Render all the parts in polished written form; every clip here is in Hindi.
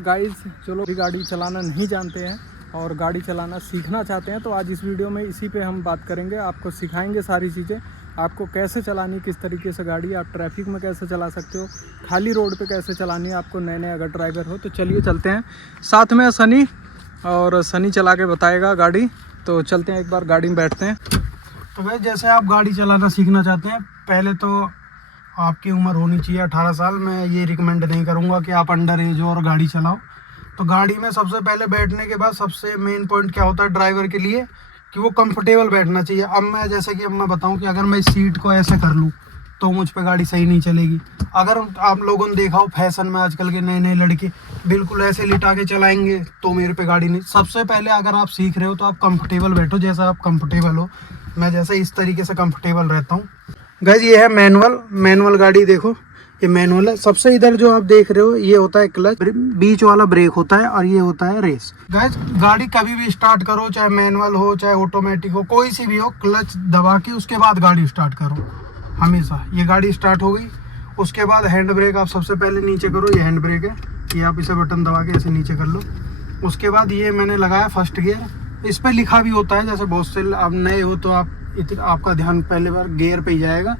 गाइस चलो भी गाड़ी चलाना नहीं जानते हैं और गाड़ी चलाना सीखना चाहते हैं तो आज इस वीडियो में इसी पे हम बात करेंगे। आपको सिखाएंगे सारी चीज़ें, आपको कैसे चलानी, किस तरीके से गाड़ी आप ट्रैफिक में कैसे चला सकते हो, खाली रोड पे कैसे चलानी है आपको नए अगर ड्राइवर हो। तो चलिए चलते हैं, साथ में सनी और सनी चला के बताएगा गाड़ी। तो चलते हैं, एक बार गाड़ी में बैठते हैं। तो भाई जैसे आप गाड़ी चलाना सीखना चाहते हैं, पहले तो आपकी उम्र होनी चाहिए 18 साल। मैं ये रिकमेंड नहीं करूँगा कि आप अंडर एज हो और गाड़ी चलाओ। तो गाड़ी में सबसे पहले बैठने के बाद सबसे मेन पॉइंट क्या होता है ड्राइवर के लिए कि वो कंफर्टेबल बैठना चाहिए। अब मैं जैसे कि अब मैं बताऊं कि अगर मैं इस सीट को ऐसे कर लूं तो मुझ पे गाड़ी सही नहीं चलेगी। अगर आप लोगों ने देखा हो फैशन में आजकल के नए लड़के बिल्कुल ऐसे लिटा के चलाएंगे तो मेरे पे गाड़ी नहीं। सबसे पहले अगर आप सीख रहे हो तो आप कंफर्टेबल बैठो, जैसा आप कंफर्टेबल हो। मैं जैसे इस तरीके से कंफर्टेबल रहता हूँ। गाइस ये है मैनुअल गाड़ी, देखो ये मैनुअल है। सबसे इधर जो आप देख रहे हो ये होता है क्लच, बीच वाला ब्रेक होता है और ये होता है रेस। गाइस गाड़ी कभी भी स्टार्ट करो, चाहे मैनुअल हो चाहे ऑटोमेटिक हो, कोई सी भी हो, क्लच दबा के उसके बाद गाड़ी स्टार्ट करो हमेशा। ये गाड़ी स्टार्ट हो गई, उसके बाद हैंड ब्रेक आप सबसे पहले नीचे करो। ये हैंड ब्रेक है, ये आप इसे बटन दबा के ऐसे नीचे कर लो। उसके बाद ये मैंने लगाया फर्स्ट गियर। इस पर लिखा भी होता है, जैसे बहुत से आप नए हो तो आपका ध्यान पहले बार गियर पे ही जाएगा।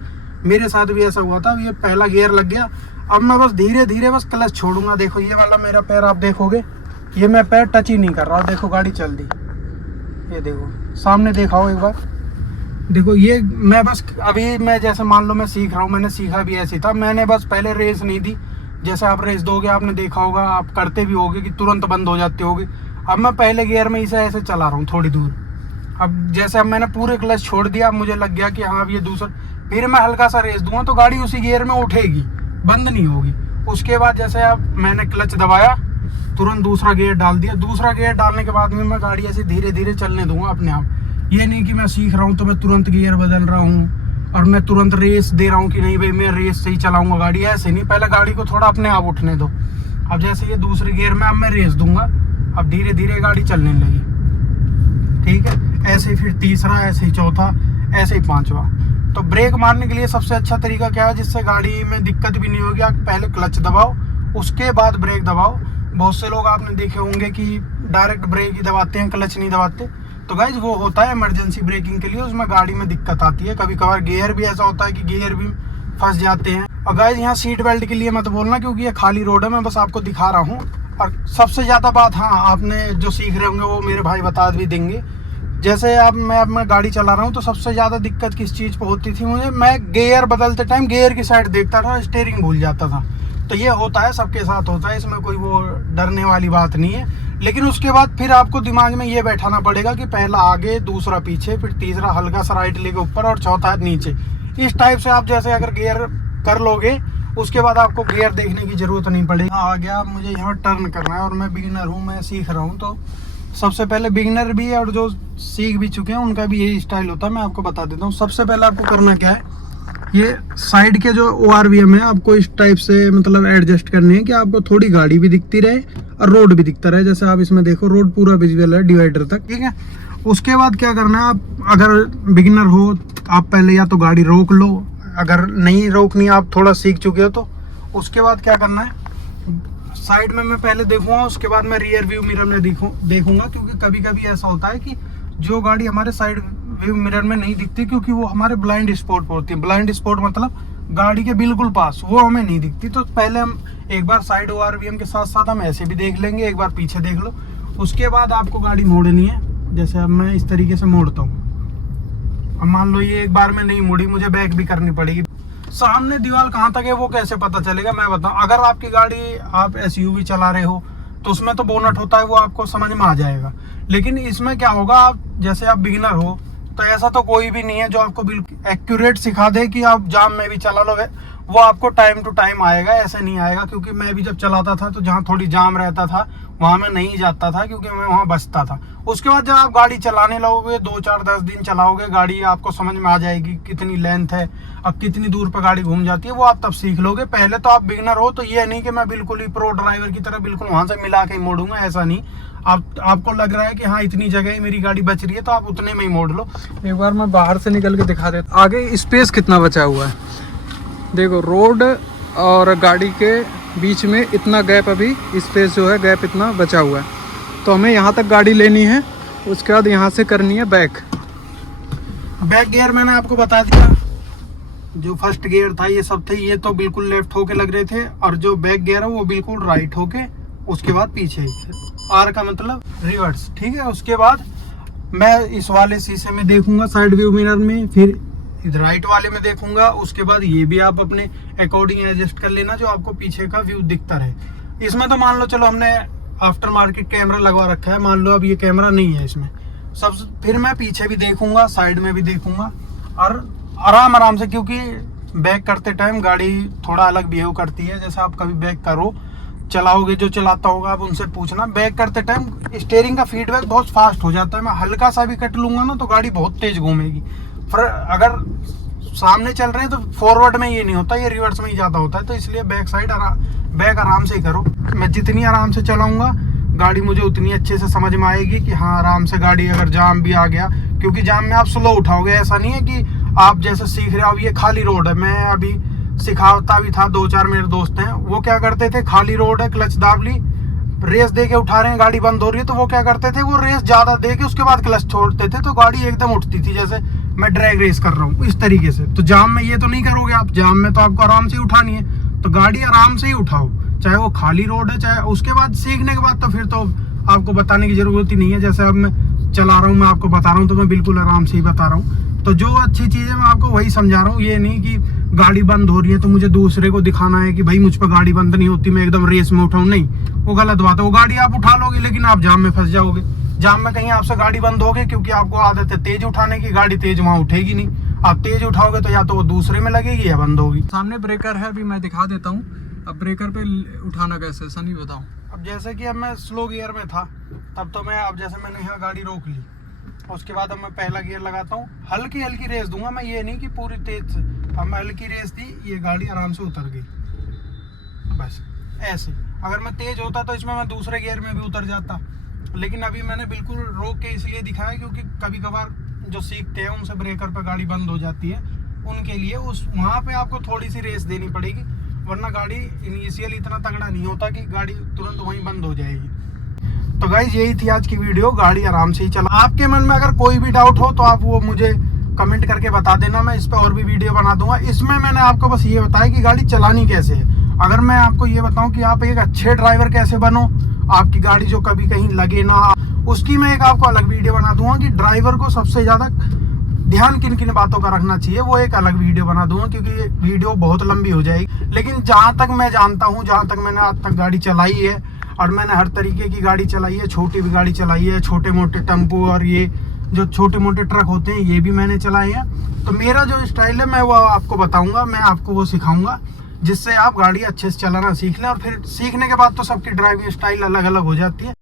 मेरे साथ भी ऐसा हुआ था। अब ये पहला गियर लग गया, अब मैं बस धीरे धीरे बस क्लच छोड़ूंगा। देखो ये वाला मेरा पैर आप देखोगे, ये मैं पैर टच ही नहीं कर रहा। देखो गाड़ी चल दी, ये देखो सामने दिखाओ एक बार। देखो ये मैं बस अभी मैं जैसे मान लो मैं सीख रहा हूँ, मैंने सीखा भी ऐसे था। मैंने बस पहले रेस नहीं दी। जैसे आप रेस दोगे, आपने देखा होगा, आप करते भी होगे कि तुरंत बंद हो जाते होगे। अब मैं पहले गियर में इसे ऐसे चला रहा हूँ थोड़ी दूर। अब जैसे अब मैंने पूरे क्लच छोड़ दिया, अब मुझे लग गया कि हाँ अब ये दूसरा, फिर मैं हल्का सा रेस दूंगा तो गाड़ी उसी गियर में उठेगी, बंद नहीं होगी। उसके बाद जैसे अब मैंने क्लच दबाया, तुरंत दूसरा गियर डाल दिया। दूसरा गियर डालने के बाद में मैं गाड़ी ऐसे धीरे धीरे चलने दूंगा अपने आप। ये नहीं कि मैं सीख रहा हूँ तो मैं तुरंत गियर बदल रहा हूँ और मैं तुरंत रेस दे रहा हूँ कि नहीं भाई मैं रेस से ही चलाऊंगा गाड़ी। ऐसे नहीं, पहले गाड़ी को थोड़ा अपने आप उठने दो। अब जैसे ये दूसरे गियर में अब मैं रेस दूंगा, अब धीरे धीरे गाड़ी चलने लगी, ठीक है। ऐसे ही फिर तीसरा, ऐसे ही चौथा, ऐसे ही पांचवा। तो ब्रेक मारने के लिए सबसे अच्छा तरीका क्या है जिससे गाड़ी में दिक्कत भी नहीं होगी, आप पहले क्लच दबाओ उसके बाद ब्रेक दबाओ। बहुत से लोग आपने देखे होंगे कि डायरेक्ट ब्रेक ही दबाते हैं, क्लच नहीं दबाते। तो गाइज वो होता है इमरजेंसी ब्रेकिंग के लिए, उसमें गाड़ी में दिक्कत आती है। कभी कभार गियर भी ऐसा होता है कि गियर भी फंस जाते हैं। और गाइज यहाँ सीट बेल्ट के लिए मत बोलना क्योंकि ये खाली रोड है, मैं बस आपको दिखा रहा हूँ। और सबसे ज़्यादा बात, हाँ आपने जो सीख रहे होंगे वो मेरे भाई बता भी देंगे। जैसे अब मैं गाड़ी चला रहा हूँ तो सबसे ज़्यादा दिक्कत किस चीज़ पर होती थी मुझे, मैं गियर बदलते टाइम गियर की साइड देखता था, स्टीयरिंग भूल जाता था। तो ये होता है, सबके साथ होता है, इसमें कोई वो डरने वाली बात नहीं है। लेकिन उसके बाद फिर आपको दिमाग में ये बैठाना पड़ेगा कि पहला आगे, दूसरा पीछे, फिर तीसरा हल्का सा राइट लेके ऊपर और चौथा नीचे। इस टाइप से आप जैसे अगर गियर कर लोगे उसके बाद आपको गियर देखने की जरूरत नहीं पड़ेगी। आ गया मुझे यहाँ टर्न करना है और मैं बिगिनर हूँ, मैं सीख रहा हूँ। तो सबसे पहले बिगिनर भी और जो सीख भी चुके हैं उनका भी यही स्टाइल होता है। मैं आपको बता देता हूँ। सबसे पहले आपको करना क्या है, ये साइड के जो ORVM है आपको इस टाइप से मतलब एडजस्ट करनी है कि आपको थोड़ी गाड़ी भी दिखती रहे और रोड भी दिखता रहे। जैसे आप इसमें देखो रोड पूरा विजिबल है डिवाइडर तक, ठीक है। उसके बाद क्या करना है, आप अगर बिगिनर हो आप पहले या तो गाड़ी रोक लो, अगर नहीं रोकनी आप थोड़ा सीख चुके हो तो उसके बाद क्या करना है, साइड में मैं पहले देखूंगा, उसके बाद मैं रियर व्यू मिरर में देखूंगा। क्योंकि कभी कभी ऐसा होता है कि जो गाड़ी हमारे साइड व्यू मिरर में नहीं दिखती क्योंकि वो हमारे ब्लाइंड स्पॉट पर होती है। ब्लाइंड स्पॉट मतलब गाड़ी के बिल्कुल पास, वो हमें नहीं दिखती। तो पहले हम एक बार साइड ORVM के साथ साथ हम ऐसे भी देख लेंगे, एक बार पीछे देख लो। उसके बाद आपको गाड़ी मोड़नी है। जैसे अब मैं इस तरीके से मोड़ता हूँ, अब मान लो ये एक बार में नहीं मुड़ी, मुझे बैक भी करनी पड़ेगी। सामने दीवार कहाँ तक है वो कैसे पता चलेगा, मैं बताऊं। अगर आपकी गाड़ी आप SUV चला रहे हो तो उसमें तो बोनट होता है, वो आपको समझ में आ जाएगा। लेकिन इसमें क्या होगा, आप जैसे आप बिगिनर हो तो ऐसा तो कोई भी नहीं है जो आपको बिल्कुल एक्यूरेट सिखा दे कि आप जाम में भी चला लोगे। वो आपको टाइम टू टाइम आएगा, ऐसे नहीं आएगा। क्योंकि मैं भी जब चलाता था तो जहाँ थोड़ी जाम रहता था वहाँ मैं नहीं जाता था क्योंकि मैं वहाँ बचता था। उसके बाद जब आप गाड़ी चलाने लगोगे 2 4 10 दिन चलाओगे, गाड़ी आपको समझ में आ जाएगी कितनी लेंथ है, अब कितनी दूर पर गाड़ी घूम जाती है, वो आप तब सीख लोगे। पहले तो आप बिगिनर हो तो ये नहीं कि मैं बिल्कुल ही प्रो ड्राइवर की तरह बिल्कुल वहाँ से मिला के ही मोड़ूंगा, ऐसा नहीं। आपको लग रहा है कि हाँ इतनी जगह ही मेरी गाड़ी बच रही है तो आप उतने में ही मोड़ लो। एक बार मैं बाहर से निकल के दिखा देता हूँ आगे स्पेस कितना बचा हुआ है। देखो रोड और गाड़ी के बीच में इतना गैप, अभी स्पेस जो है गैप इतना बचा हुआ है। तो हमें यहाँ तक गाड़ी लेनी है, उसके बाद यहाँ से करनी है बैक गियर। मैंने आपको बता दिया, जो फर्स्ट गियर था ये सब थे, ये तो बिल्कुल लेफ्ट होके लग रहे थे, और जो बैक गियर है वो बिल्कुल राइट होके, उसके बाद पीछे आर का मतलब रिवर्स, ठीक है। उसके बाद मैं इस वाले शीशे में देखूंगा साइड व्यू मिरर में, फिर राइट वाले में देखूंगा, उसके बाद ये भी आप अपने अकॉर्डिंग एडजस्ट कर लेना जो आपको पीछे का व्यू दिखता रहे। इसमें तो मान लो चलो हमने आफ्टर मार्केट कैमरा लगवा रखा है, मान लो अब ये कैमरा नहीं है इसमें सब, फिर मैं पीछे भी देखूंगा, साइड में भी देखूंगा, और आराम से, क्योंकि बैक करते टाइम गाड़ी थोड़ा अलग बिहेव करती है। जैसे आप कभी बैक करो, चलाओगे, जो चलाता होगा आप उनसे पूछना, बैक करते टाइम स्टीयरिंग का फीडबैक बहुत फास्ट हो जाता है। मैं हल्का सा भी कट लूंगा ना तो गाड़ी बहुत तेज घूमेगी। फिर अगर सामने चल रहे हैं तो फॉरवर्ड में ये नहीं होता, ये रिवर्स में ही ज़्यादा होता है। तो इसलिए बैक साइड बैक आराम से ही करो। मैं जितनी आराम से चलाऊंगा गाड़ी मुझे उतनी अच्छे से समझ में आएगी कि हाँ आराम से गाड़ी, अगर जाम भी आ गया, क्योंकि जाम में आप स्लो उठाओगे, ऐसा नहीं है कि आप जैसे सीख रहे हो, ये खाली रोड है। मैं अभी सिखाता भी था, 2-4 मेरे दोस्त हैं, वो क्या करते थे, खाली रोड है, क्लच दाब ली, रेस दे के उठा रहे हैं, गाड़ी बंद हो रही है, तो वो क्या करते थे, वो रेस ज्यादा दे के उसके बाद क्लच छोड़ते थे, तो गाड़ी एकदम उठती थी, जैसे मैं ड्रैग रेस कर रहा हूँ इस तरीके से। तो जाम में ये तो नहीं करोगे आप, जाम में तो आपको आराम से ही उठानी है, तो गाड़ी आराम से ही उठाओ, चाहे वो खाली रोड है चाहे। उसके बाद सीखने के बाद तो फिर तो आपको बताने की जरूरत ही नहीं है। जैसे अब मैं चला रहा हूँ, मैं आपको बता रहा हूँ, तो मैं बिल्कुल आराम से ही बता रहा हूँ। तो जो अच्छी चीज़ है मैं आपको वही समझा रहा हूँ। ये नहीं कि गाड़ी बंद हो रही है तो मुझे दूसरे को दिखाना है कि भाई मुझ पर गाड़ी बंद नहीं होती, मैं एकदम रेस में उठाऊँ, नहीं, वो गलत बात है। वो गाड़ी आप उठा लोगे लेकिन आप जाम में फंस जाओगे, जाम में कहीं आपसे गाड़ी बंद होगी, क्योंकि आपको आदत है तेज उठाने की, गाड़ी तेज वहाँ उठेगी नहीं। आप तेज उठाओगे तो या तो वो दूसरे में लगेगी या बंद होगी। सामने ब्रेकर है, अभी मैं दिखा देता हूँ। अब ब्रेकर पे उठाना कैसे, सनी बताओ। अब जैसे कि अब मैं स्लो गियर में था, तब तो मैं, अब जैसे मैंने यहाँ गाड़ी रोक ली, उसके बाद अब मैं पहला गियर लगाता हूँ, हल्की हल्की रेस दूंगा मैं, ये नहीं कि पूरी तेज से। अब मैं हल्की रेस दी, ये गाड़ी आराम से उतर गई, बस ऐसे। अगर मैं तेज होता तो इसमें मैं दूसरे गियर में भी उतर जाता, लेकिन अभी मैंने बिल्कुल रोक के इसलिए दिखाया क्योंकि कभी कभार जो सीखते हैं उनसे ब्रेकर पर गाड़ी बंद हो जाती है, उनके लिए उस वहाँ पे आपको थोड़ी सी रेस देनी पड़ेगी, वरना गाड़ी इनिशियल इतना तगड़ा नहीं होता कि गाड़ी तुरंत वहीं बंद हो जाएगी। तो गाइस यही थी आज की वीडियो, गाड़ी आराम से ही चला। आपके मन में अगर कोई भी डाउट हो तो आप वो मुझे कमेंट करके बता देना, मैं इस पर और भी वीडियो बना दूंगा। इसमें मैंने आपको बस ये बताया कि गाड़ी चलानी कैसे है। अगर मैं आपको ये बताऊं कि आप एक अच्छे ड्राइवर कैसे बनो, आपकी गाड़ी जो कभी कहीं लगे ना, उसकी मैं एक आपको अलग वीडियो बना दूंगा कि ड्राइवर को सबसे ज़्यादा ध्यान किन किन बातों का रखना चाहिए, वो एक अलग वीडियो बना दूंगा, क्योंकि ये वीडियो बहुत लंबी हो जाएगी। लेकिन जहाँ तक मैं जानता हूँ, जहाँ तक मैंने आज तक गाड़ी चलाई है, और मैंने हर तरीके की गाड़ी चलाई है, छोटी भी गाड़ी चलाई है, छोटे मोटे टेम्पो और ये जो छोटे मोटे ट्रक होते हैं ये भी मैंने चलाए हैं। तो मेरा जो स्टाइल है मैं वो आपको बताऊंगा, मैं आपको वो सिखाऊंगा, जिससे आप गाड़ी अच्छे से चलाना सीख लें। और फिर सीखने के बाद तो सबकी ड्राइविंग स्टाइल अलग अलग हो जाती है।